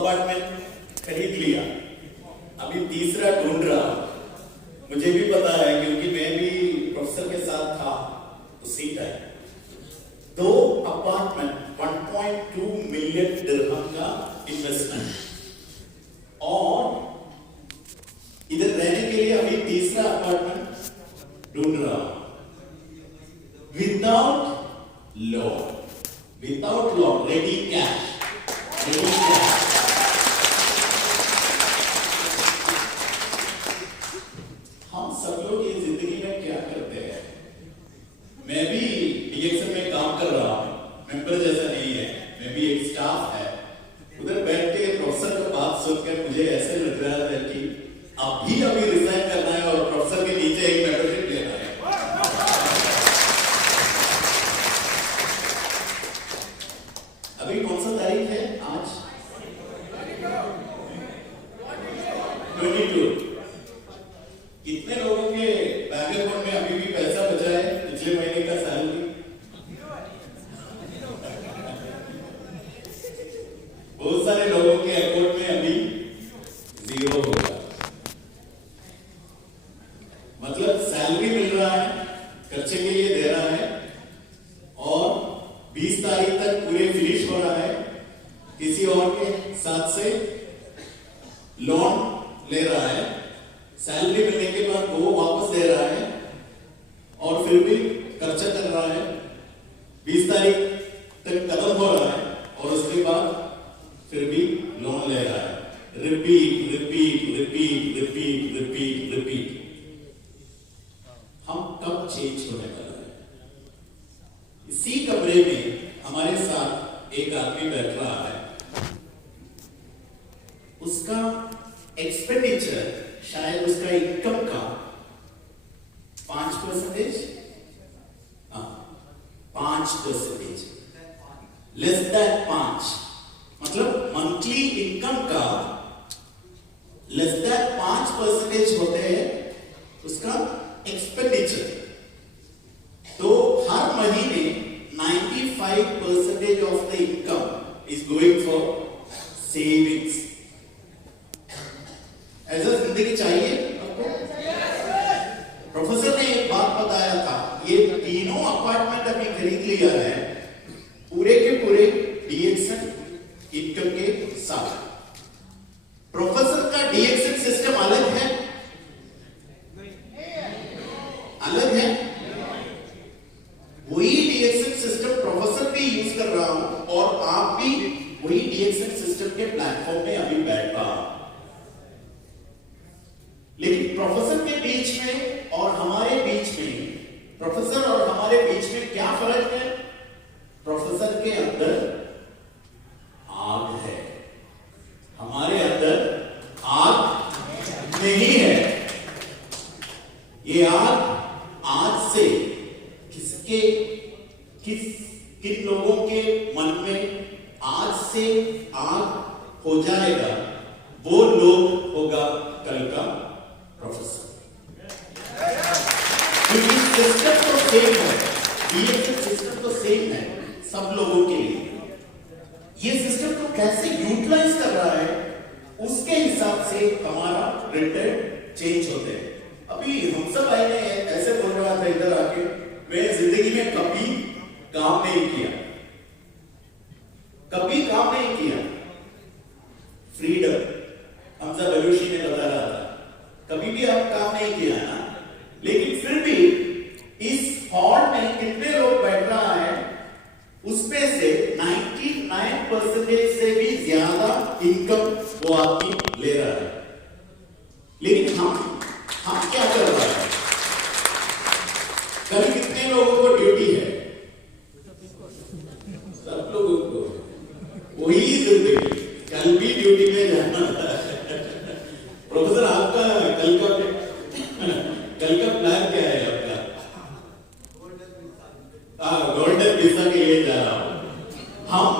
Apartment खरीद लिया, अभी तीसरा ढूंढ रहा हूं। मुझे भी पता है क्योंकि मैं भी प्रोफेसर के साथ था उसी टाइम। 2 अपार्टमेंट 1.2 मिलियन दिरहम का इन्वेस्टमेंट, और इधर रहने के लिए अभी तीसरा अपार्टमेंट ढूंढ रहा हूं विदाउट लोन, रेडी कैश। हम सब लोग ये जिंदगी में क्या करते हैं? मैं भी डीएक्सएल में काम कर रहा हूं, मेंबर जैसा नहीं है, मैं भी एक स्टाफ है। उधर बैठ के प्रोफेसर की बात सुनकर मुझे ऐसे लग रहा था कि अभी रिजाइन करना है और प्रोफेसर के नीचे एक मेंबरशिप लेना है। अभी कौन सा तारीख है आज? 22। कितने लोगों के बैंक अकाउंट में अभी भी पैसा बचा है पिछले महीने का सैलरी? बहुत सारे लोगों के अकाउंट में अभी 0 होगा। मतलब सैलरी मिल रहा है, खर्चे के लिए दे रहा है, और 20 तारीख तक पूरे फिनिश हो रहा है, किसी और के साथ से लोन ले रहा है, सैलरी मिलने के बाद वो वापस दे रहा है, और फिर भी खर्चा कर रहा है। 20 तारीख तक खत्म हो रहा है और उसके बाद फिर भी लोन ले रहा है। Repeat repeat repeat repeat repeat repeat. हम कब चेंज होने वाला है? इसी कमरे में हमारे साथ एक आदमी बैठ रहा है, उसका एक्सपेंडिचर शायद उसका इनकम का 5%, 5%, लेस दैन 5, मतलब मंथली इनकम का लेस दैन 5% होते हैं उसका एक्सपेंडिचर। तो हर महीने 95% of the income is going for savings. ऐसा जिंदगी चाहिए आपको? प्रोफेसर ने एक बात बताया था, ये तीनों अपार्टमेंट अभी खरीद लिया है पूरे के पूरे डीएक्सएल इनकम के साथ। प्रोफेसर का डीएक्सएल सिस्टम अलग है, अलग है। वही डीएक्सएल सिस्टम प्रोफेसर भी यूज कर रहा हूं, और आप भी वही डीएक्सएल सिस्टम के प्लेटफॉर्म में अभी बैठ रहा हूं। लेकिन प्रोफेसर के बीच में और हमारे बीच में, प्रोफेसर और हमारे बीच में क्या फर्क है? प्रोफेसर के अंदर आग है, हमारे अंदर आग नहीं है। ये आग आज से किन लोगों के मन में आज से आग हो जाएगा, वो लोग होगा कल का प्रोफेसर। क्योंकि सिस्टम तो सेम है, डीएक्सएल सिस्टम तो सेम है सब लोगों के लिए। ये सिस्टम को कैसे यूटिलाइज कर रहा है, उसके हिसाब से हमारा रिटर्न चेंज होते हैं। अभी हम सब आए हैं, ऐसे बोल रहा था इधर आके, मैं जिंदगी में कभी काम नहीं किया, कभी काम नहीं किया। फ्रीडम हमजा बलूची ने बता रहा था, कभी भी आप काम नहीं किया ना, लेकिन फिर भी इस हॉल में कितने लोग बैठ रहा है, उसमें से 99% से भी ज्यादा इनकम वो आदमी ले रहा है। लेकिन हम क्या कर रहे हैं? कल कितने लोगों को ड्यूटी है? सब लोगों को वही जिंदगी, कल भी ड्यूटी में जाना है। प्रोफेसर आपका कल का प्लान क्या है आपका? गोल्डन वीजा के लिए जा रहा हूं। हम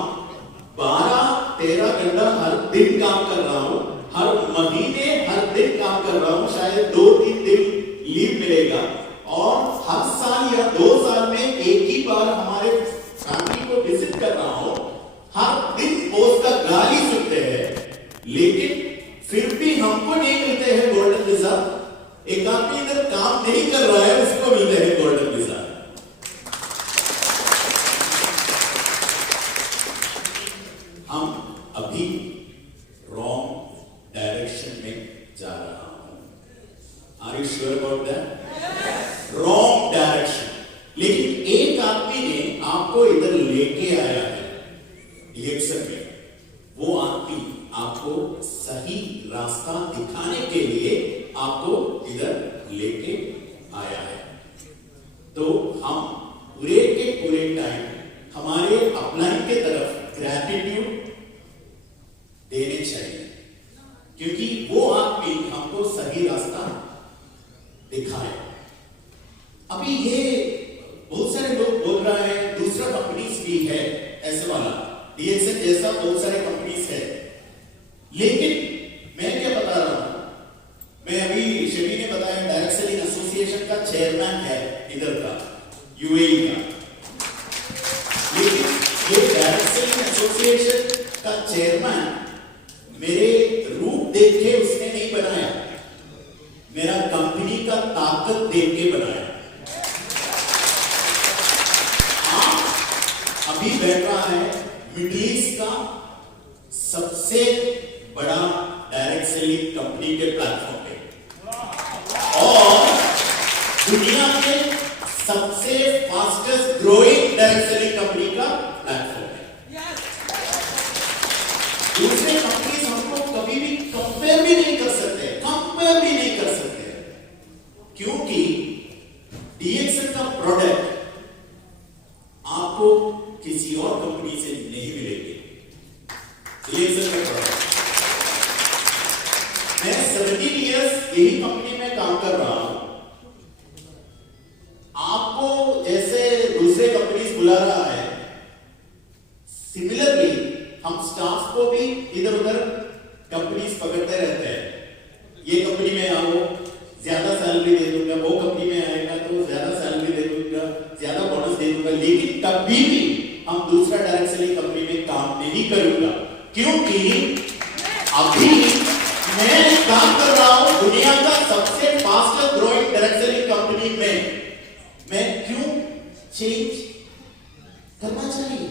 12-13 घंटा हर दिन काम कर रहा हूं, हर महीने हर दिन काम कर रहा हूं, शायद 2-3 दिन लीव मिलेगा, और हर साल या 2 साल में एक ही बार हमारे फैमिली को विजिट कर रहा हूं। हर दिन बॉस का गाली सुनते हैं, लेकिन फिर भी हमको नहीं मिलते हैं गोल्डन वीजा। एक आदमी इधर काम नहीं कर रहा है, उसको मिलते हैं गोल्डन वीजा। हम अभी रॉन्ग डायरेक्शन में जा रहा हूं। Are you sure about that? Wrong direction. लेकिन एक आदमी ने आपको इधर लेके आया है डीएक्सएल में। वो आदमी आपको सही रास्ता दिखाने के लिए आपको इधर लेके आया है। तो हम पूरे के पूरे टाइम हमारे अपलाइन के तरफ ग्रैटिट्यूड देने चाहिए, क्योंकि वो आदमी हमको सही रास्ता दिखाए। अभी ये बहुत सारे लोग बोल रहा है दूसरा कंपनीज भी है ऐसे वाला, डीएक्सएल जैसा बहुत सारे कंपनीज है। लेकिन मैं क्या बता रहा हूं, मैं अभी शेबी ने बताया डायरेक्ट सेलिंग एसोसिएशन का चेयरमैन है इधर का, यूएई का। लेकिन ये डायरेक्ट सेलिंग एसोसिएशन का चेयरमैन मेरे रूप देख के उसने नहीं बनाया, मेरा कंपनी का ताकत देख के बनाया। अभी बैठ रहा है मिडिल ईस्ट का सबसे बड़ा डायरेक्ट सेलिंग कंपनी के प्लेटफॉर्म पे और दुनिया के सबसे fastest growing direct selling company का प्लेटफॉर्म है। दूसरे कंपनीज हमको कभी भी कंपेयर भी नहीं कर सकते, कंपेयर भी नहीं कर सकते, क्योंकि डीएक्सएल का प्रोडक्ट आपको किसी और कंपनी से नहीं मिलेगी। डीएक्सएल का प्रोडक्ट, मैं 17 इयर्स यही कंपनी में काम कर रहा हूं। आपको जैसे दूसरे कंपनीज बुला रहा है, सिमिलरली हम स्टाफ को भी इधर उधर कंपनीज पकड़ते रहते हैं। ये कंपनी में आओ, ज्यादा सैलरी दे दूंगा, वो कंपनी में आएगा तो ज्यादा सैलरी दे दूंगा, ज्यादा बोनस दे दूंगा। लेकिन कभी भी हम दूसरा डायरेक्ट सेलिंग कंपनी में काम नहीं करूंगा, क्योंकि अभी मैं काम कर रहा हूं दुनिया का सबसे fastest growing direct selling company में। मैं क्यों चेंज करना चाहिए?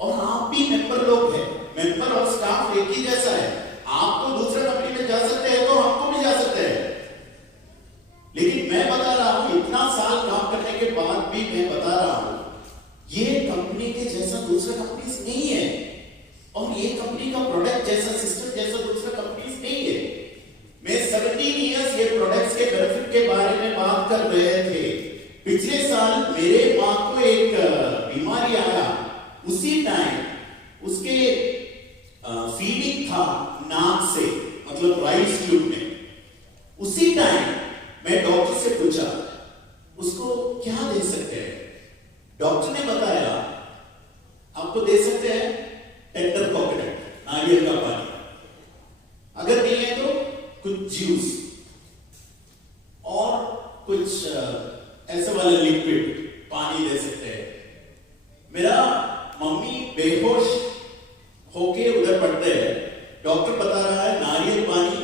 और आप भी मेंबर लोग हैं, मेंबर और स्टाफ एक ही जैसा है। आप तो दूसरे कंपनी में जा सकते हैं तो हमको भी जा सकते हैं। लेकिन मैं बता रहा हूं, इतना साल काम करने के बाद भी मैं बता रहा हूं, ये कंपनी के जैसा दूसरा कंपनी नहीं है, और ये कंपनी का प्रोडक्ट जैसा, सिस्टम जैसा दूसरा कंपनी नहीं है। मैं 17 इयर्स ये प्रोडक्ट्स के बेनिफिट के बारे में बात कर रहे थे। पिछले साल मेरे मां को एक बीमारी आया, उसी टाइम उसके फीडिंग था नाक से, मतलब राइस ट्यूब में। उसी टाइम मैं डॉक्टर से पूछा उसको क्या दे सकते हैं। डॉक्टर ने बताया आपको दे सकते हैं टेंडर कोकोनट, नारियल का पानी, अगर नहीं है तो कुछ जूस और कुछ ऐसे वाला लिक्विड पानी दे सकते हैं। मेरा मम्मी बेहोश होके उधर पड़ते हैं, डॉक्टर बता रहा है नारियल पानी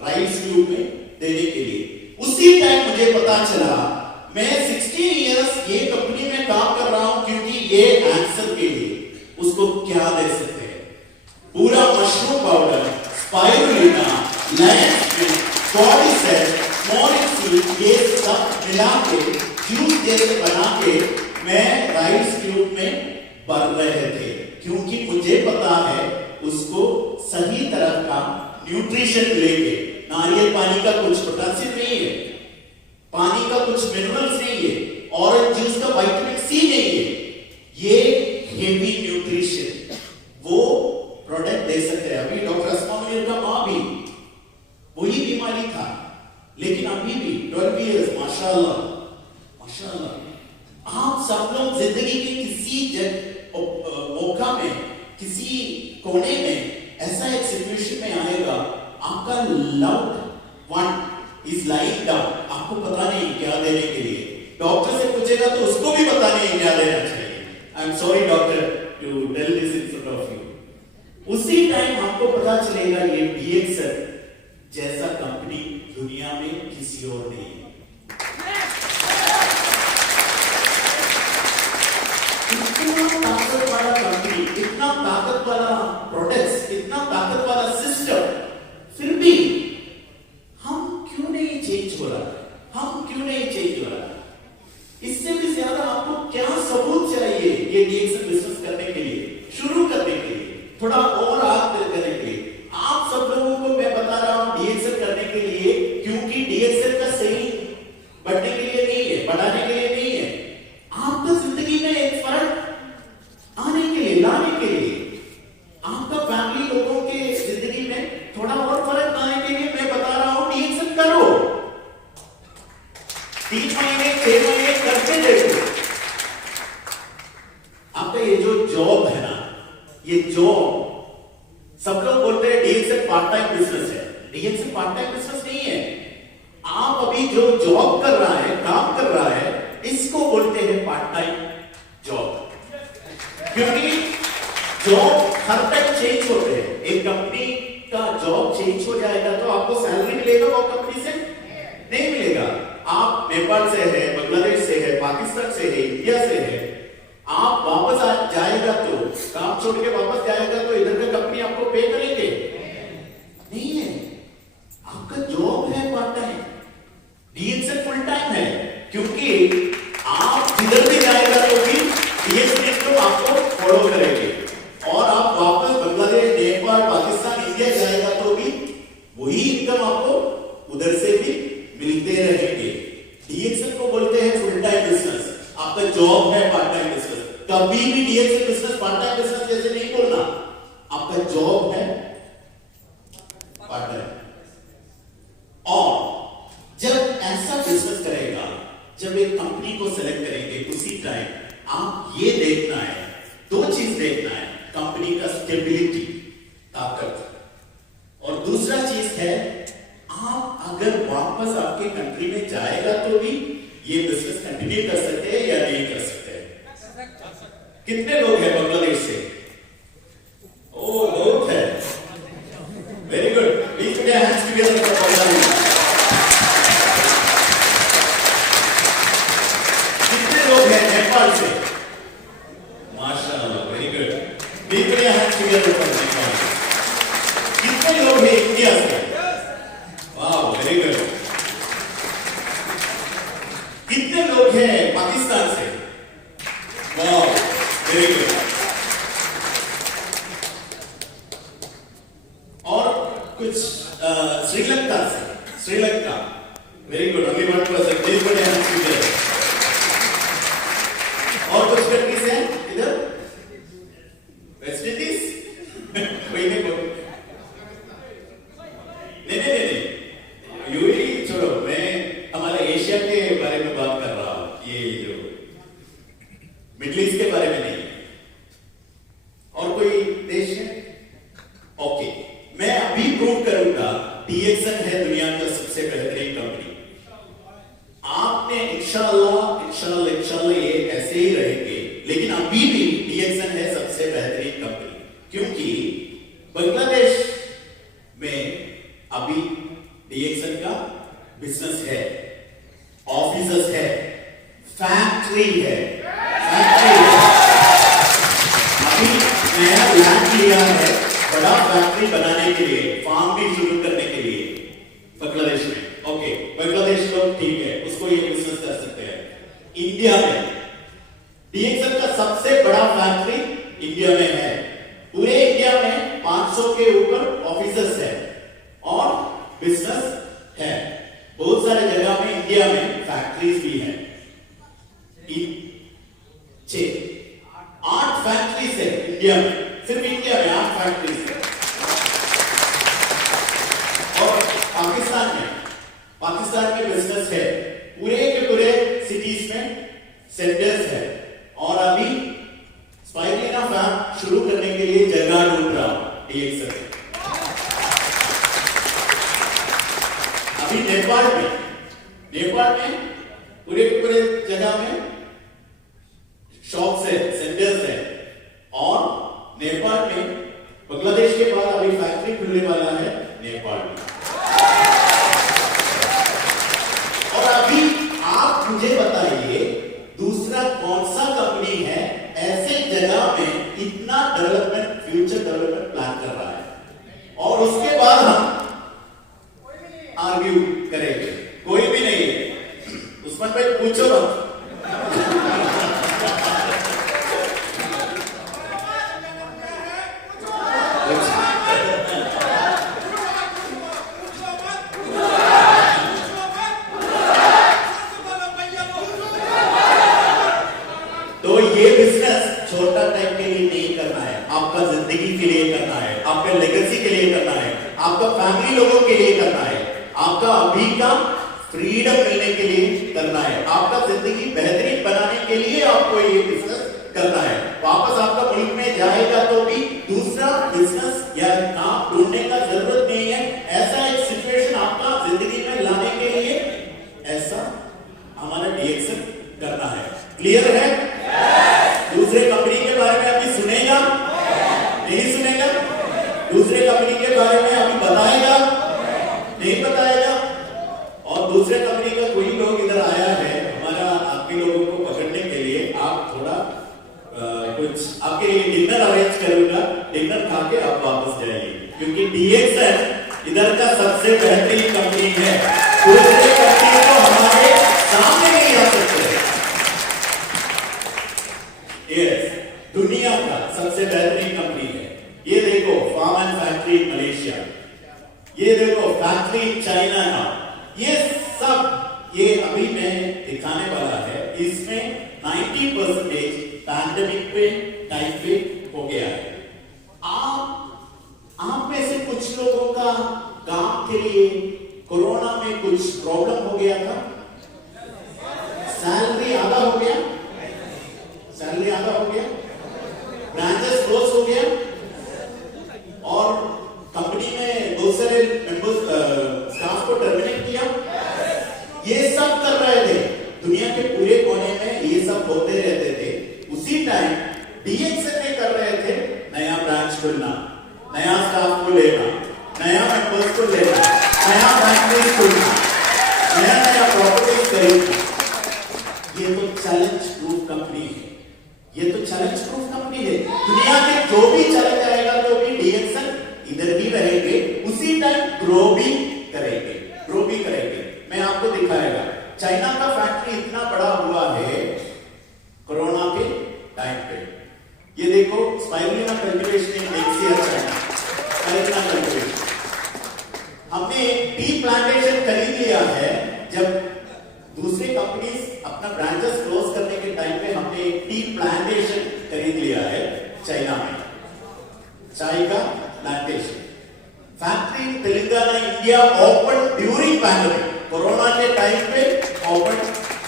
राइस ट्यूब में देने के लिए। उसी टाइम मुझे पता चला मैं 16 इयर्स ये कंपनी में काम कर रहा हूं, क्योंकि ये आंसर के लिए उसको क्या दे सकते हैं। पूरा mushroom powder, spirulina, land, cordycep, morning seed, ये सब मिला के जूस जैसे बना के मैं राइस ट्यूब में भर रहे थे, क्योंकि मुझे पता है उसको सही तरह का न्यूट्रिशन लेके। नारियल पानी का कुछ पोटेशियम नहीं है, पानी का कुछ मिनरल्स नहीं है, ऑरेंज जूस का विटामिन सी नहीं है, ये हेवी न्यूट्रिशन वो प्रोडक्ट दे सकते हैं। अभी डॉक्टर अस्मा मुनीर का मां भी वही बीमारी था, लेकिन अभी भी 12 इयर्स, माशाल्लाह माशाल्लाह। आप सब लोग जिंदगी के किसी मौका में, किसी कोने में ऐसा एक सिचुएशन में आएगा, आपका loved one is lying down, आपको पता नहीं क्या देने के लिए। डॉक्टर से पूछेगा तो उसको भी पता नहीं क्या देना चाहिए। I am sorry doctor to tell this in front of you. उसी टाइम हमको पता चलेगा ये डीएक्सएल जैसा कंपनी दुनिया में किसी और नहीं है। इतना ताकत वाला कंपनी, इतना ताकत वाला प्रोडक्ट्स, इतना ताकत वाला सिस्टम, फिर भी हम क्यों नहीं चेंज हो रहा है? हम क्यों नहीं चेंज हो रहा है? इससे भी ज्यादा आपको क्या सबूत चाहिए ये डीएक्सएल बिजनेस करने के लिए, शुरू करने के लिए, थोड़ा और आगे करने के लिए? आप सब लोगों को मैं बता रहा हूं डीएक्सएल करने के लिए, क्योंकि डीएक्सएल का सही बढ़ने के लिए नहीं है, बढ़ाने के लिए नहीं है, आपका जिंदगी में एक फर्क आने के लिए, लाने के लिए, आपका फैमिली लोगों के जिंदगी में थोड़ा और फर्क लाने के लिए मैं बता रहा हूं डीएक्सएल करो। 3 महीने 6 महीने करते देखो। आपका ये जो जॉब है ना, ये जॉब, सब लोग बोलते हैं डीएक्सएल पार्ट टाइम बिजनेस है। डीएक्सएल पार्ट टाइम बिजनेस नहीं है। आप अभी जो जॉब कर रहा है, काम कर रहा है, इसको बोलते हैं पार्ट टाइम जॉब, क्योंकि जॉब हर टाइम चेंज होते हैं। एक कंपनी का जॉब चेंज हो जाएगा तो आपको सैलरी मिलेगा वो कंपनी से नहीं मिलेगा। आप नेपाल से है, बांग्लादेश से है, पाकिस्तान से है, इंडिया से है, आप वापस जाएगा तो, काम छोड़ के वापस जाएगा तो इधर का कंपनी आपको पे करेंगे? नहीं है। आपका जॉब है part time, DXL full time है, क्योंकि आप जिधर भी जाएगा तो भी डीएक्सएल तो आपको फॉलो करेंगे, और आप वापस बांग्लादेश, नेपाल, पाकिस्तान, इंडिया जाएगा तो भी वही इनकम आपको उधर से भी मिलते रहेंगे। डीएक्सएल को बोलते हैं फुल टाइम बिजनेस। आपका जॉब है पार्ट टाइम बिजनेस। कभी भी DXL business part time business जैसे नहीं बोलना। आपका जॉब है पार्ट टाइम। और जब ऐसा बिजनेस करेगा, जब एक कंपनी को सेलेक्ट करेंगे, उसी टाइम आप ये देखना है, 2 चीज देखना है, कंपनी का स्टेबिलिटी, ताकत, और दूसरा चीज है आप अगर वापस आपके कंट्री में जाएगा तो भी ये बिजनेस कंटिन्यू कर सकते हैं या नहीं कर सकते हैं? कितने लोग हैं बांग्लादेश से? ओ, बहुत है। Very good. Please put your hands together for Bangladesh. कितने लोग हैं नेपाल से? माशाअल्लाह, very good. Please put your hands together for Nepal. कितने लोग हैं इंडिया से? वाह, वेरी गुड। कितने लोग हैं पाकिस्तान से? वाह, वेरी गुड। और कुछ श्रीलंका से? Sri Lanka, very good. Only 1%। Please put your hands together. और कुछ कंट्रीज हैं इधर? West Indies? कोई नहीं बोल। नहीं, यूएई छोड़ो, मैं हमारे एशिया के बारे में बात कर रहा हूं, ये जो मिडिल ईस्ट के बारे में नहीं। और कोई देश है? ओके, मैं अभी प्रूव करूंगा डीएक्सएल है दुनिया का सबसे बेहतरीन कंपनी। आपने इंशाल्लाह ये ऐसे ही रहेंगे, लेकिन अभी भी डीएक्सएल है सबसे बेहतरीन कंपनी, क्योंकि बांग्लादेश में अभी डीएक्सएल का बिजनेस है, ऑफिसेस है, फैक्ट्री है, अभी नया लैंड लिया है बड़ा फैक्ट्री बनाने के लिए, फार्म भी शुरू करने के लिए बांग्लादेश में। ओके, बांग्लादेश तो ठीक है, उसको ये बिजनेस कर सकते हैं। इंडिया में डीएक्सएल का सबसे बड़ा फैक्ट्री इंडिया में है। पूरे इंडिया में 500 के ऊपर ऑफिसेस है और बिजनेस है। बहुत सारे जगह में इंडिया में फैक्ट्रीज भी है। 8 फैक्ट्रीज है इंडिया में, सिर्फ इंडिया में 8 फैक्ट्रीज है। और पाकिस्तान में बिजनेस है, पूरे के पूरे सिटीज में सेंटर्स है। और अभी स्पाइरलिना फैब शुरू करने के लिए जगह ढूंढ रहा हूं डीएक्सएल। अभी नेपाल में पूरे के पूरे जगह में शॉप्स है, सेंटर्स है। और नेपाल में बांग्लादेश के बाद अभी फैक्ट्री खुलने वाला है नेपाल में। और अभी आप मुझे बताइए दूसरा कौन सा कंपनी है ऐसे जगह में इतना डेवलपमेंट, फ्यूचर डेवलपमेंट प्लान कर रहा है, और उसके बाद हम आर्ग्यू करेंगे। कोई भी नहीं है। उस्मान भाई पूछो मत। तो ये बिजनेस छोटा टाइम के लिए नहीं करना है, आपका जिंदगी के लिए करना है, आपके लेगेसी के लिए करना है, आपका फैमिली लोगों के लिए करना है, आपका अभी का फ्रीडम मिलने के लिए करना है, आपका जिंदगी बेहतरीन बनाने के लिए आपको ये बिजनेस करना है। वापस आपका मुल्क में जाएगा तो भी दूसरा बिजनेस या काम ढूंढने का जरूरत नहीं है। ऐसा एक सिचुएशन आपका जिंदगी में लाने के लिए ऐसा हमारा डीएक्सन करना है। क्लियर है? दूसरे कंपनी के बारे में अभी सुनेगा? नहीं सुनेगा? दूसरे कंपनी के बारे में अभी बताएगा? नहीं बताएगा? और दूसरे कंपनी का कोई लोग इधर आया है हमारा आपके लोगों को पकड़ने के लिए, आप थोड़ा कुछ आपके लिए डिनर अरेंज करूंगा, डिनर खा के आप वापस जाइए, क्योंकि डीएक्सन इधर का सबसे बेहतरीन कंपनी है। दूसरे कंपनी को हमारे सामने नहीं आ सकते। यस, दुनिया का सबसे बेहतरीन कंपनी है। ये देखो farm and factory in Malaysia, ये देखो फैक्ट्री इन चाइना ना, ये सब ये अभी मैं दिखाने वाला है। इसमें 90% पैंडेमिक पे टाइम पे हो गया है। आप में से कुछ लोगों का काम के लिए कोरोना में कुछ प्रॉब्लम हो गया था, सैलरी आधा हो गया, सैलरी आधा हो गया, ब्रांचेस क्लोज हो गया, और कंपनी में बहुत सारे स्टाफ को टर्मिनेट किया। ये सब कर रहे थे, दुनिया के पूरे कोने में ये सब होते रहते थे। उसी टाइम डीएक्सन ने कर रहे थे नया ब्रांच खुलना, नया स्टाफ को लेना, नया मेंबर्स को लेना, नया फैक्ट्री खुलना, नया नया प्रॉपर्टीज खरीदना। ये तो चैलेंज प्रूफ कंपनी है, ये तो चैलेंज प्रूफ कंपनी है। दुनिया के जो भी चले जाएगा तो भी डीएक्सन इधर ही रहेंगे, उसी टाइम ग्रो भी करेंगे, ग्रो भी करेंगे। मैं आपको दिखाएगा चाइना का फैक्ट्री इतना बड़ा हुआ है कोरोना के टाइम पे। ये देखो स्पाइरुलिना कल्टीवेशन इन डेक्सिया चाइना, स्पाइरुलिना कल्टीवेशन। हमने टी प्लांटेशन खरीद लिया है। जब दूसरे कंपनीज अपना ब्रांचेस क्लोज करने के टाइम पे हमने टी प्लांटेशन खरीद लिया है चाइना में, चाय का plantation. Factory Telangana India open during pandemic, corona के टाइम पे ओपन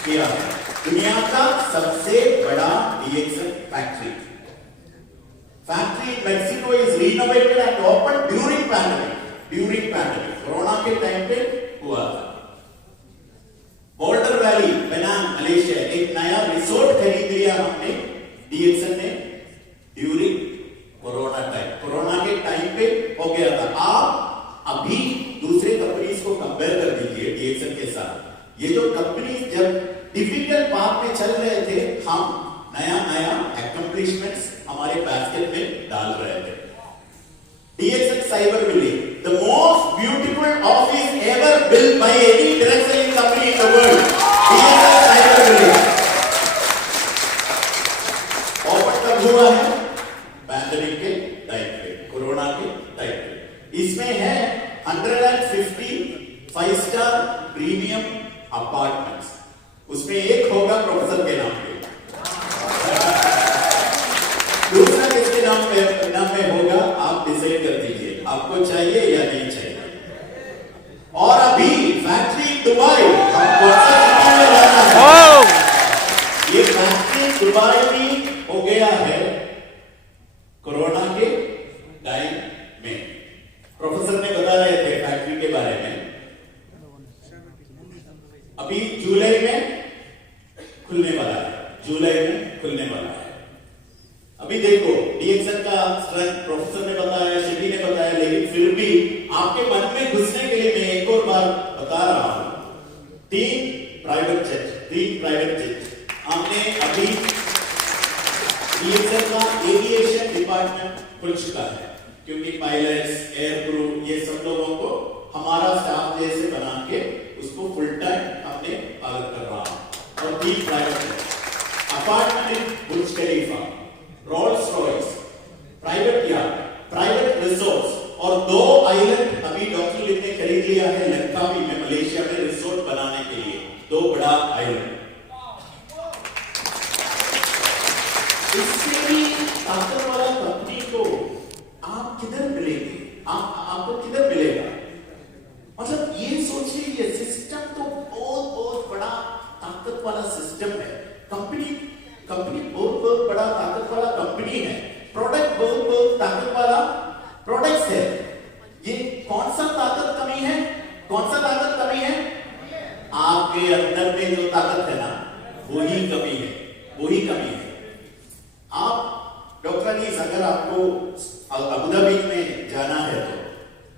किया है। दुनिया का सबसे बड़ा DXN factory. Factory in Mexico is renovated and open during pandemic, during pandemic corona के टाइम पे हुआ था। बोल्डर वैली पेनांग मलेशिया एक नया रिसोर्ट खरीद लिया हमने डीएक्सन ने ड्यूरिंग कोरोना टाइम, कोरोना के टाइम पे हो गया था। आप अभी दूसरे कंपनीज को कंपेयर कर दीजिए डीएक्सन के साथ। ये जो कंपनीज जब डिफिकल्ट पाथ में चल रहे थे, हम नया नया एक्सप्लिशमेंट्स हमारे बास्केट में डाल रहे थे। DXN cyber building, the most beautiful office ever built by any direct selling company in the world, DXN cyber building. Open कब हुआ है? पैंडेमिक के टाइम पे, कोरोना के टाइम पे। इसमें है 150 5-स्टार प्रीमियम अपार्टमेंट्स, उसमें एक होगा प्रोफेसर के नाम पे, दूसरा किसके नाम पे होगा आप डिसाइड कर दीजिए, आपको चाहिए या नहीं चाहिए। और अभी फैक्ट्री दुबई, हम कौन सा सिटी में जाना है? ये फैक्ट्री दुबई में हो गया है कोरोना के टाइम में। प्रोफेसर ने बता रहे थे फैक्ट्री के बारे में। अभी जुलाई में खुलने वाला है, जुलाई में खुलने वाला है। अभी देखो डीएक्सन का स्ट्रेंथ प्रोफेसर ने बताया फिर भी आपके मन में घुसने के लिए मैं एक और बार बता रहा हूं, 3 प्राइवेट जेट हमने अभी डीएसएल का एविएशन डिपार्टमेंट खुल चुका है, क्योंकि पायलट्स, एयर क्रू, ये सब लोगों को हमारा स्टाफ जैसे बना के उसको फुल टाइम हमने पालन कर रहा हूं। और 3 private apartment in Burj Khalifa, Rolls Royce, private yard, private resorts और 2 आइलैंड अभी डॉक्टर लिन ने खरीद लिया है लंकावी में, मलेशिया में रिसोर्ट बनाने के लिए 2 बड़ा आइलैंड। इससे भी ताकत वाला कंपनी को आप किधर मिलेंगे, आपको किधर मिलेगा? मतलब ये सोचिए, ये सिस्टम तो बहुत बड़ा ताकत वाला सिस्टम है। कंपनी बहुत बड़ा ताकत वाला कंपनी है, प्रोडक्ट बहुत ताकत वाला प्रोडक्ट्स है। ये कौन सा ताकत कमी है? आपके अंदर में जो ताकत है ना, वही कमी है। आप डॉक्टर अनीस, अगर आपको अबू धाबी में जाना है तो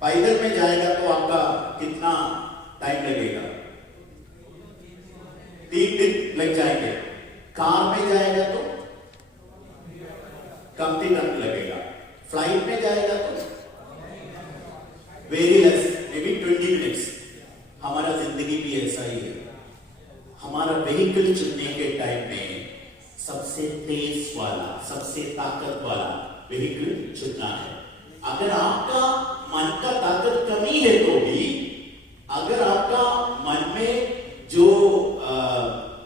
पैदल में जाएगा तो आपका कितना टाइम लगेगा? 3 दिन लग जाएंगे। कार में जाएगा तो कम लगेगा। फ्लाइट में जाएगा तो very less, may be 20 minutes. हमारा जिंदगी भी ऐसा ही है। हमारा व्हीकल चुनने के टाइम में सबसे तेज वाला, सबसे ताकत वाला व्हीकल चुनना है। अगर आपका मन का ताकत कमी है तो भी, अगर आपका मन में जो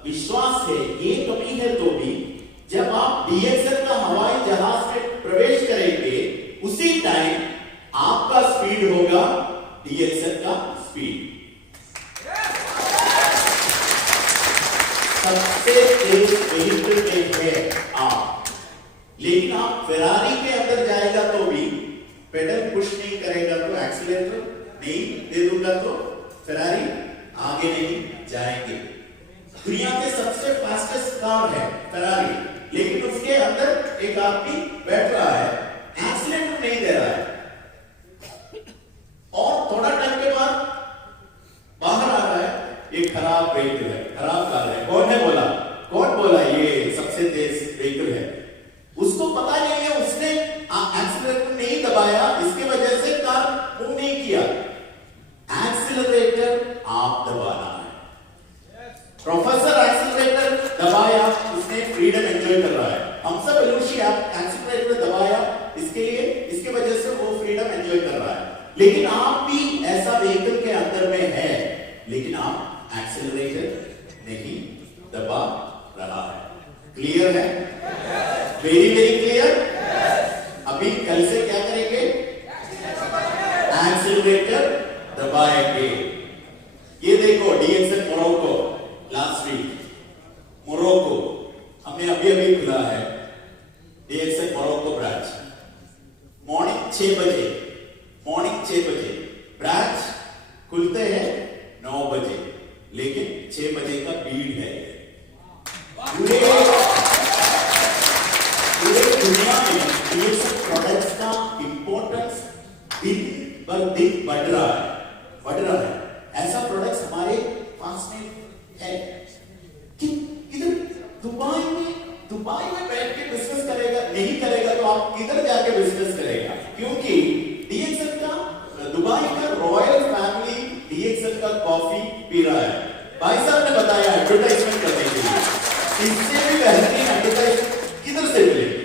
विश्वास है ये कमी है तो भी, जब आप डीएक्सएल का हवाई जहाज में प्रवेश करेंगे उसी टाइम आपका स्पीड होगा डीएक्सएल का स्पीड। सबसे तेज व्हीकल में है आप, लेकिन आप फेरारी के अंदर जाएगा तो भी पेडल पुश नहीं करेगा तो, एक्सीलरेटर नहीं दे दूंगा तो फेरारी आगे नहीं जाएंगे। दुनिया के सबसे फास्टेस्ट कार है फेरारी, लेकिन उसके अंदर एक आदमी बैठ रहा है, एक्सीलरेटर नहीं दे रहा है, और थोड़ा टाइम के बाद बाहर आ रहा है, ये खराब व्हीकल है, खराब कार है। कौन बोला ये सबसे तेज व्हीकल है? उसको पता नहीं है, उसने एक्सीलरेटर नहीं दबाया, इसकी वजह से कार मूव नहीं किया। एक्सीलरेटर आप दबाना है। प्रोफेसर एक्सीलरेटर दबाया, उसने फ्रीडम एंजॉय कर रहा है। हम सब एलुशिया एक्सीलरेटर दबाया, इसके वजह से वो फ्रीडम एंजॉय कर रहा है। लेकिन आप भी ऐसा व्हीकल के अंदर में है, लेकिन आप एक्सीलरेटर नहीं दबा रहा है। क्लियर है? Very clear. अभी कल से क्या करेंगे? एक्सीलरेटर दबाएंगे। ये देखो DXL Morocco, last week Morocco हमने अभी खुला है डीएक्सएल मोरक्को ब्रांच। मॉर्निंग 6 बजे ब्रांच खुलते हैं 9 बजे, लेकिन 6 बजे का भीड़ है। पूरे दुनिया में डीएक्सएल प्रोडक्ट्स का इंपॉर्टेंस दिन बर दिन बढ़ रहा है। ऐसा प्रोडक्ट्स हमारे पास में है कि इधर दुबई में बैठ के बिजनेस नहीं करेगा तो आप किधर जाके बिजनेस करेगा? क्योंकि डीएक्सएल का दुबई का रॉयल फैमिली डीएक्सएल का कॉफी पी रहा है। भाई साहब ने बताया एडवर्टाइजमेंट करने के लिए, इससे भी बेहतरीन एडवर्टाइजमेंट किधर से मिलेगी?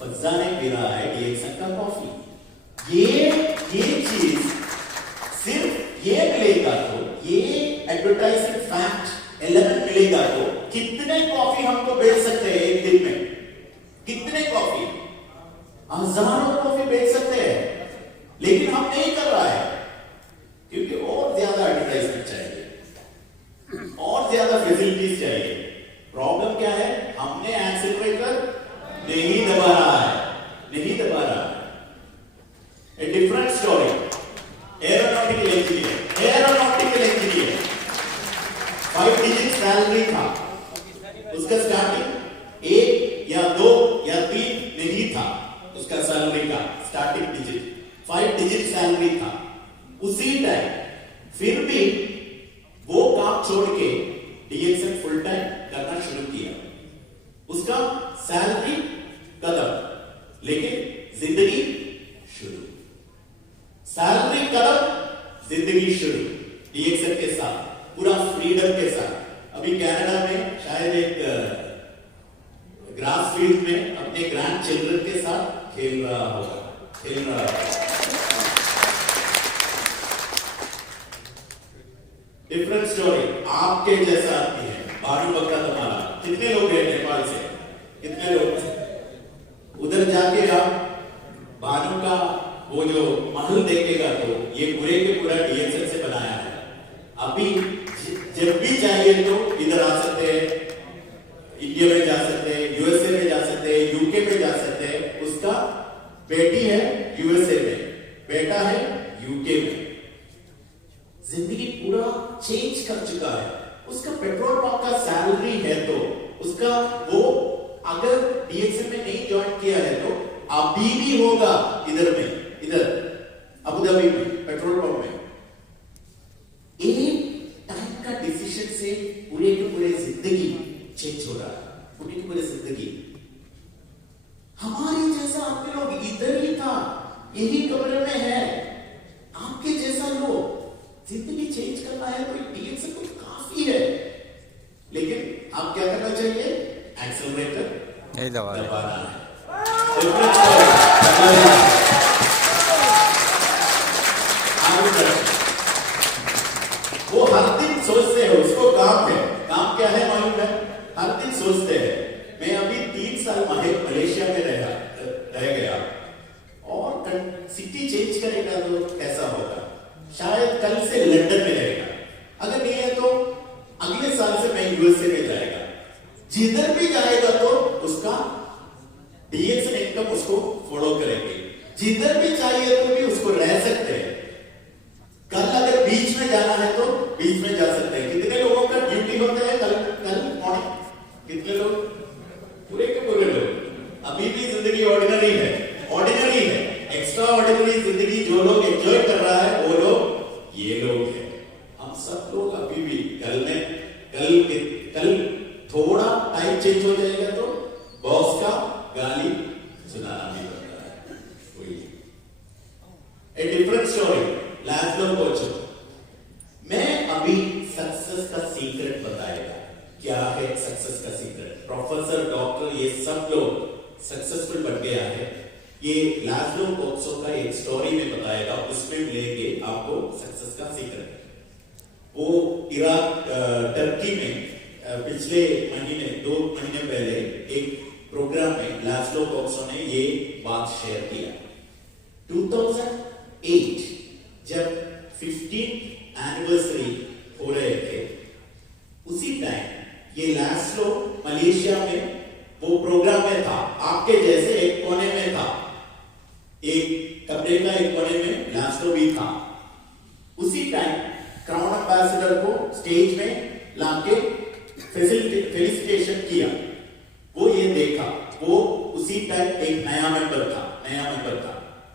फज्जा ने पी रहा है डीएक्सएल का कॉफी। ये चीज सिर्फ ये मिलेगा तो, ये एडवर्टाइजमेंट फैक्ट 11 मिलेगा तो कितने कॉफी हमको बेच सकते हैं एक दिन में? कितने कॉफी? हजारों कॉफी बेच सकते हैं, लेकिन हम नहीं कर रहा है क्योंकि और ज्यादा एडवर्टाइजमेंट चाहिए, और ज्यादा फैसिलिटीज चाहिए। प्रॉब्लम क्या है? हमने एक्सीलरेटर नहीं दबा रहा है। A different story. Aeronautical engineer 5 digit salary था, उसका स्टार्टिंग 1 या 2 या 3 नहीं था, उसका सैलरी का स्टार्टिंग डिजिट 5 डिजिट सैलरी था, उसी टाइम फिर भी वो काम छोड़ के डीएक्सएन फुल टाइम करना शुरू किया। उसका सैलरी कदम लेकिन जिंदगी शुरू, सैलरी कदम जिंदगी शुरू डीएक्सएन के साथ, पूरा फ्रीडम के साथ। अभी कनाडा में शायद एक ग्रास फील्ड में अपने ग्रैंड चिल्ड्रन के साथ खेल रहा होगा। डिफरेंट स्टोरी आपके जैसा आदमी है, भानु बकरा तुम्हारा। कितने लोग हैं नेपाल से? कितने लोग? उधर जाके आप भानु का वो जो महल देखेगा तो ये पूरे के पूरा डीएक्सएन से बनाया है। अभी जब भी चाहिए तो इधर आ सकते हैं, इंडिया में जा सकते हैं, यूएसए में जा सकते हैं, यूके में जा सकते हैं। उसका बेटी है यूएसए में, बेटा है यूके में। जिंदगी पूरा चेंज कर चुका है। उसका पेट्रोल पंप का सैलरी है तो उसका वो अगर डीएक्सएन में नहीं ज्वाइन किया है तो अभी भी होगा इधर में, इधर अबू धाबी में पेट्रोल पंप में। एक टाइम का डिसीजन से पूरे के पूरे जिंदगी चेंज हो रहा है, पूरी की पूरी जिंदगी। हमारे जैसा आपके लोग इधर ही था, यही कमरे में है, आपके जैसा लोग। जिंदगी चेंज करना है तो डीएक्सएन तो काफी है, लेकिन आप क्या करना चाहिए? एक्सेलरेटर दबाना है। वो हर दिन सोचते हैं, उसको काम है, काम क्या है मालूम है? हर दिन सोचते हैं। मैं अभी 3 साल मलेशिया में रह गया और सिटी चेंज करेगा तो कैसा होगा? शायद कल से लंदन में रहेगा, अगर नहीं है तो अगले साल से मैं यूएसए में जाएगा। जिधर भी जाएगा तो उसका डीएक्सएन इनकम उसको फॉलो करेंगे। जिधर भी चाहिए तो भी उसको रह सकते हैं। कल अगर बीच में जाना है तो बीच में जा सकते हैं। कितने लोगों का ड्यूटी होता है कल मॉर्निंग? कितने लोग? पूरे के पूरे लोग। अभी भी जिंदगी ऑर्डिनरी है, ऑर्डिनरी है। एक्स्ट्रा ऑर्डिनरी जिंदगी जो लोग एंजॉय कर रहा है वो लोग ये लोग हैं। हम सब लोग अभी भी कल थोड़ा टाइम चेंज हो जाएगा तो बॉस का गाली सुनाना भी पड़ता है। वही ए डिफरेंट स्टोरी। लाजलो कोच, मैं अभी सक्सेस का सीक्रेट बताएगा। क्या है सक्सेस का सीक्रेट? प्रोफेसर, डॉक्टर, ये सब लोग सक्सेसफुल बन गया है। ये लाजलो कोच्सो का एक स्टोरी में बताएगा, उसमें लेके आपको सक्सेस का सीक्रेट। वो इराक टर्की में पिछले महीने 2 महीने पहले एक प्रोग्राम में लाजलो कोच्सो ने ये बात शेयर किया। 2008 जब 15th एनिवर्सरी हो रहे थे, उसी टाइम ये लाजलो मलेशिया में वो प्रोग्राम में था। आपके जैसे एक कोने में था, एक कमरे का एक कोने में लाजलो भी था। उसी टाइम क्राउन एम्बेसडर को स्टेज में लाके फेलिसिटेशन किया। वो ये देखा, वो उसी टाइम एक नया मेंबर था,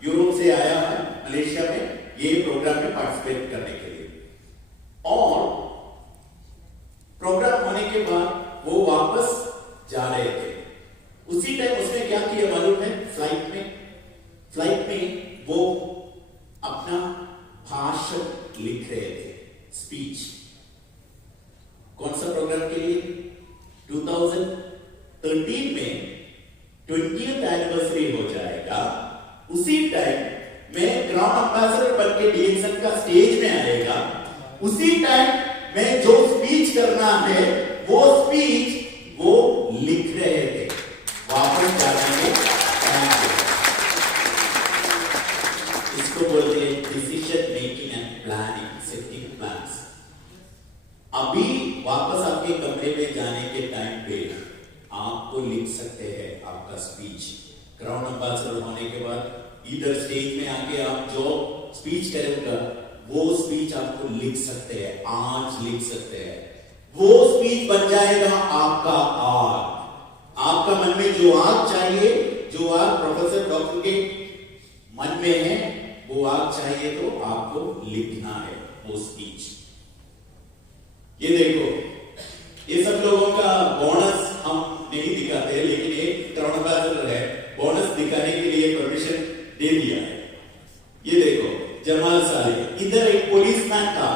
यूरोप से आया है मलेशिया में ये प्रोग्राम में पार्टिसिपेट करने के लिए। और प्रोग्राम होने के बाद वो वापस जा रहे थे। उसी टाइम उसने क्या किया मालूम है? फ्लाइट में वो अपना भाषण लिख रहे थे, स्पीच। कौन सा प्रोग्राम के लिए? 2013 में 20th एनिवर्सरी हो जाएगा। उसी टाइम में क्राउन एम्बेसडर बन के डीएक्सएन का स्टेज में आएगा। उसी टाइम में जो स्पीच करना है वो स्पीच वो लिख रहे थे वापस जाने के टाइम पे। इसको बोलते हैं decision making and planning, setting plans. अभी वापस आपके कमरे में जाने के टाइम पे आपको लिख सकते हैं आपका स्पीच। क्राउन एम्बेसडर होने के बाद इधर स्टेज में आके आप जो स्पीच करेंगे वो स्पीच आपको लिख सकते हैं, आज लिख सकते हैं। वो स्पीच बन जाएगा आपका आग। आपका मन में जो आग चाहिए, जो आग प्रोफेसर डॉक्टर के मन में है, वो आप चाहिए तो आपको लिखना है वो स्पीच। ये देखो, ये सब लोगों का बोनस हम नहीं दिखाते, लेकिन एक क्राउन एम्बेसडर है, बोनस दिखाने के लिए परमिशन दे दिया है। ये देखो, जमाल साले, इधर एक पुलिसमैन था,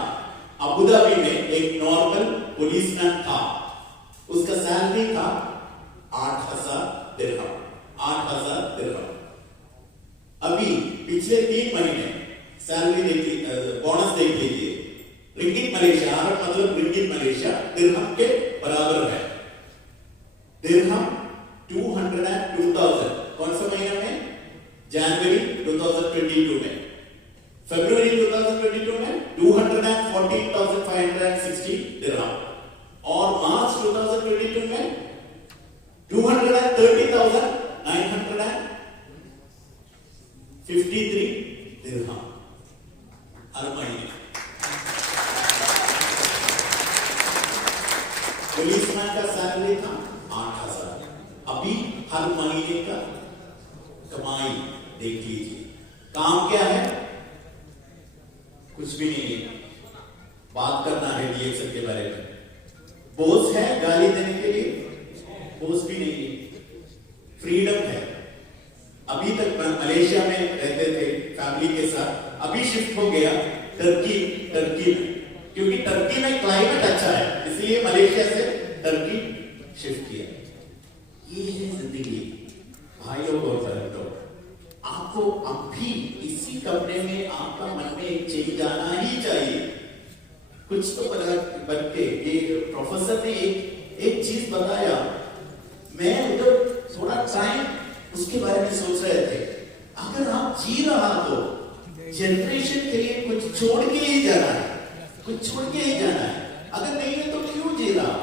अबू धाबी में एक नॉर्मल पुलिसमैन था, उसका सैलरी था 8,000 दिरहम, 8,000 दिरहम। अभी पिछले 3 महीने सैलरी देख, बोनस देख लीजिए, रिंगिट मलेशिया, अरब मतलब रिंगिट मलेशिया दिरहम के बराबर है। दिरहम 202,000, कौन सा महीना में? जनवरी 2022 में। फरवरी 2022 में 214,560 दिरहम, और मार्च 2022 में 230,953 दिरहम हर महीने। पुलिसमैन का सैलरी था 8,000, अभी हर महीने का कमाई देख लीजिए। काम क्या है? कुछ भी नहीं है, बात करना है डीएक्सएल के बारे में। बॉस है गाली देने के लिए? बॉस भी नहीं है, फ्रीडम है। अभी तक मलेशिया में रहते थे फैमिली के साथ, अभी शिफ्ट हो गया टर्की में, क्योंकि टर्की में क्लाइमेट अच्छा है, इसलिए मलेशिया से टर्की शिफ्ट किया। ये है जिंदगी भाइयों और बहनों। आपको अब भी इसी कमरे में आपका मन में एक चेंज आना ही चाहिए, कुछ तो बन के। ये प्रोफेसर ने एक चीज बताया, मैं उधर थोड़ा टाइम उसके बारे में सोच रहे थे। अगर आप जी रहा तो जनरेशन के लिए कुछ छोड़ के ही जाना है, कुछ छोड़ के ही जाना है। अगर नहीं है तो क्यों जी रहा?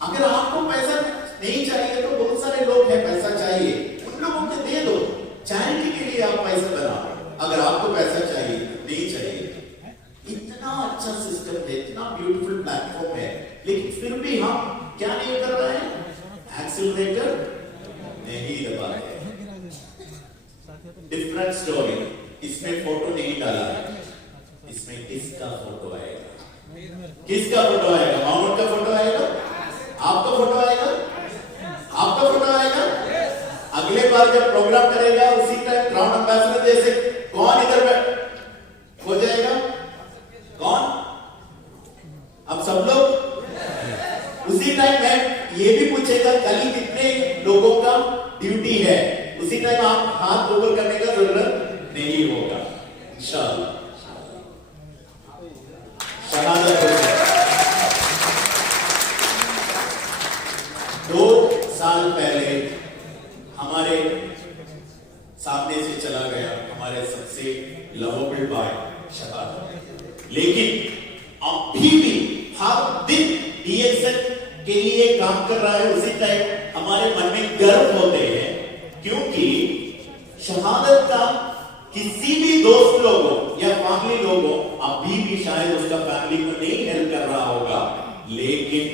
अगर आपको पैसा नहीं चाहिए तो बहुत सारे लोग हैं पैसा चाहिए, उन लोगों को दे दो, चैरिटी के लिए आप पैसा बनाओ। अगर आपको पैसा चाहिए नहीं चाहिए, इतना अच्छा सिस्टम है, इतना ब्यूटीफुल प्लेटफॉर्म है, लेकिन फिर भी हम क्या नहीं कर रहे हैं? एक्सीलरेटर नहीं दबा रहे। डिफरेंट स्टोरी, इसमें फोटो नहीं डाला है, इसमें किसका फोटो आएगा? किसका फोटो आएगा? मामूद का फोटो आएगा? आपका फोटो आएगा? आपका फोटो आएगा? अगले बार जब प्रोग्राम करेगा उसी टाइम क्राउन एम्बेसडर जैसे कौन इधर हो जाएगा? कौन? अब सब लोग उसी टाइम में ये भी पूछेगा कल कितने लोगों का ड्यूटी है, उसी टाइम आप हाथ ऊपर करने का जरूरत नहीं होगा इंशाअल्लाह। शहादत 2 साल पहले हमारे सामने से चला गया हमारे सबसे लवेबल भाई शहादत, लेकिन अभी भी हर दिन डीएक्सएल के लिए काम कर रहा है। उसी टाइम हमारे मन में गर्व होते हैं, क्योंकि शहादत का किसी भी दोस्त लोगों या फैमिली लोगों अभी भी शायद उसका फैमिली को नहीं हेल्प कर रहा होगा, लेकिन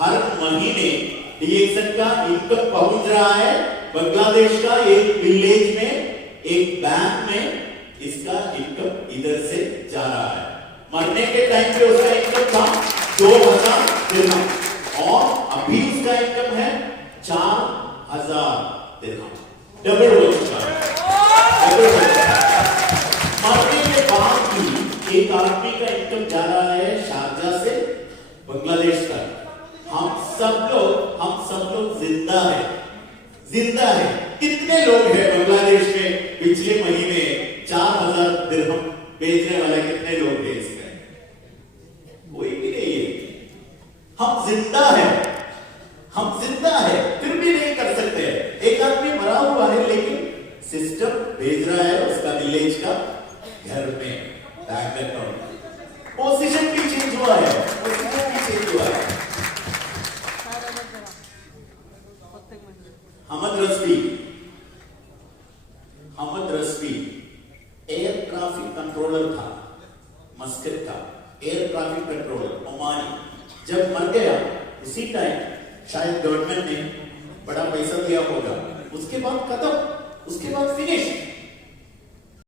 हर महीने डीएक्सएल का इनकम पहुंच रहा है बांग्लादेश का एक विलेज में, एक बैंक में इसका इनकम इधर से जा रहा है। मरने के टाइम पे उसका इनकम था 2,000 दिरहम, और अभी उसका इनकम है 4,000 दिरहम, डबल हो चुका है। मरने के बाद भी एक आदमी का इनकम जा रहा है शारजा से बांग्लादेश तक। हम सब लोग जिंदा है। कितने लोग हैं बांग्लादेश में पिछले महीने 4,000 दिरहम बेचने वाले? कितने लोग हैं इसमें? कोई भी नहीं है। हम जिंदा है, फिर भी नहीं कर सकते। एक आदमी मरा हुआ है, लेकिन सिस्टम भेज रहा है उसका विलेज का घर में बैंक अकाउंट। पोजीशन भी चेंज हुआ है, हमद रस्वी एयर ट्रैफिक कंट्रोलर था, मस्कत का एयर ट्रैफिक कंट्रोलर ओमानी। जब मर गया उसी टाइम शायद गवर्नमेंट ने बड़ा पैसा दिया होगा, उसके बाद खत्म, उसके बाद फिनिश।